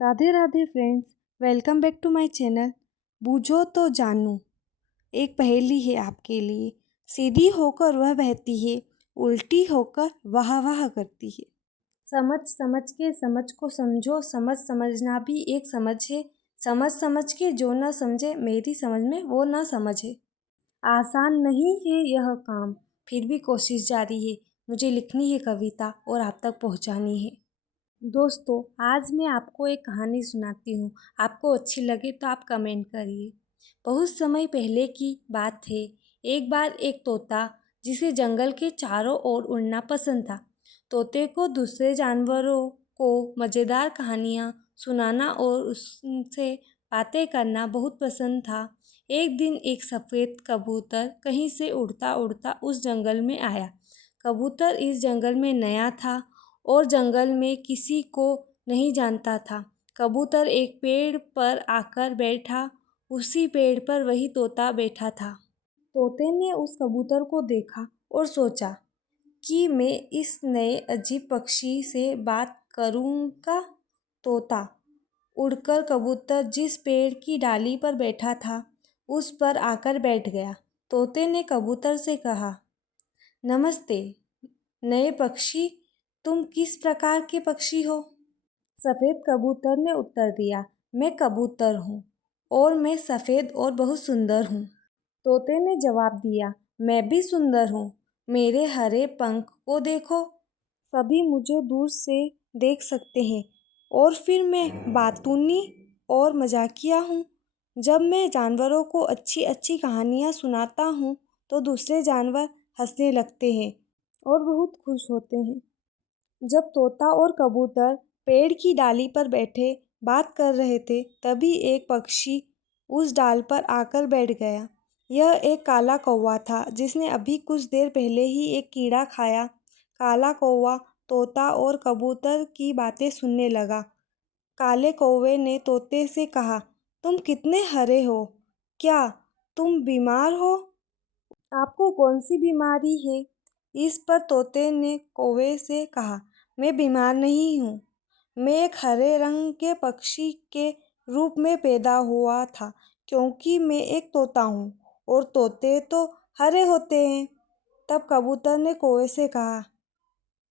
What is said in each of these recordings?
Radhe Radhe friends, welcome back to my channel. बूझो तो जानू। एक पहेली है आपके लिए। सीधी होकर वह बहती है, उल्टी होकर वाह वाह करती है। समझ समझ के समझ को समझो, समझ समझना भी एक समझ है। समझ समझ के जो ना समझे, मेरी समझ में वो ना समझे। आसान नहीं है यह काम, फिर भी कोशिश जारी है। मुझे लिखनी है कविता और आप तक पहुंचानी है। दोस्तों, आज मैं आपको एक कहानी सुनाती हूँ। आपको अच्छी लगे तो आप कमेंट करिए। बहुत समय पहले की बात है। एक बार एक तोता, जिसे जंगल के चारों ओर उड़ना पसंद था। तोते को दूसरे जानवरों को मज़ेदार कहानियाँ सुनाना और उससे बातें करना बहुत पसंद था। एक दिन एक सफ़ेद कबूतर कहीं से उड़ता उड़ता उस जंगल में आया। कबूतर इस जंगल में नया था और जंगल में किसी को नहीं जानता था। कबूतर एक पेड़ पर आकर बैठा। उसी पेड़ पर वही तोता बैठा था। तोते ने उस कबूतर को देखा और सोचा कि मैं इस नए अजीब पक्षी से बात करूँगा। तोता उड़कर कबूतर जिस पेड़ की डाली पर बैठा था, उस पर आकर बैठ गया। तोते ने कबूतर से कहा, नमस्ते नए पक्षी, तुम किस प्रकार के पक्षी हो? सफ़ेद कबूतर ने उत्तर दिया, मैं कबूतर हूँ और मैं सफ़ेद और बहुत सुंदर हूँ। तोते ने जवाब दिया, मैं भी सुंदर हूँ, मेरे हरे पंख को देखो, सभी मुझे दूर से देख सकते हैं और फिर मैं बातूनी और मजाकिया हूँ। जब मैं जानवरों को अच्छी अच्छी कहानियाँ सुनाता हूँ तो दूसरे जानवर हंसने लगते हैं और बहुत खुश होते हैं। जब तोता और कबूतर पेड़ की डाली पर बैठे बात कर रहे थे, तभी एक पक्षी उस डाल पर आकर बैठ गया। यह एक काला कौवा था, जिसने अभी कुछ देर पहले ही एक कीड़ा खाया। काला कौवा तोता और कबूतर की बातें सुनने लगा। काले कौवे ने तोते से कहा, तुम कितने हरे हो, क्या तुम बीमार हो? आपको कौन सी बीमारी है? इस पर तोते ने कौवे से कहा, मैं बीमार नहीं हूँ, मैं एक हरे रंग के पक्षी के रूप में पैदा हुआ था, क्योंकि मैं एक तोता हूँ और तोते तो हरे होते हैं। तब कबूतर ने कौवे से कहा,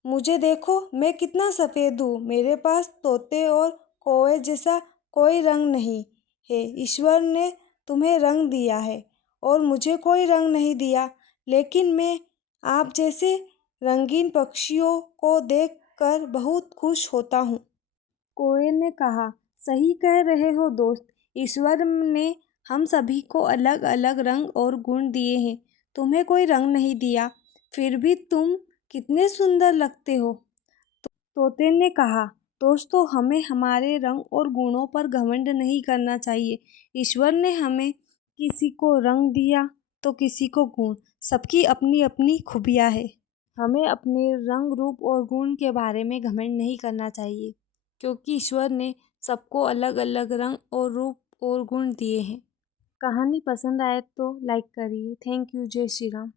मुझे देखो, मैं कितना सफ़ेद हूँ, मेरे पास तोते और कौवे जैसा कोई रंग नहीं है। ईश्वर ने तुम्हें रंग दिया है और मुझे कोई रंग नहीं दिया, लेकिन मैं आप जैसे रंगीन पक्षियों को देखकर बहुत खुश होता हूँ। कौवे ने कहा, सही कह रहे हो दोस्त, ईश्वर ने हम सभी को अलग अलग रंग और गुण दिए हैं, तुम्हें कोई रंग नहीं दिया, फिर भी तुम कितने सुंदर लगते हो। तोते ने कहा, दोस्तों, हमें हमारे रंग और गुणों पर घमंड नहीं करना चाहिए। ईश्वर ने हमें किसी को रंग दिया तो किसी को गुण, सबकी अपनी अपनी खूबियाँ है। हमें अपने रंग रूप और गुण के बारे में घमंड नहीं करना चाहिए, क्योंकि ईश्वर ने सबको अलग अलग रंग और रूप और गुण दिए हैं। कहानी पसंद आए तो लाइक करिए। Thank you. जय श्री राम।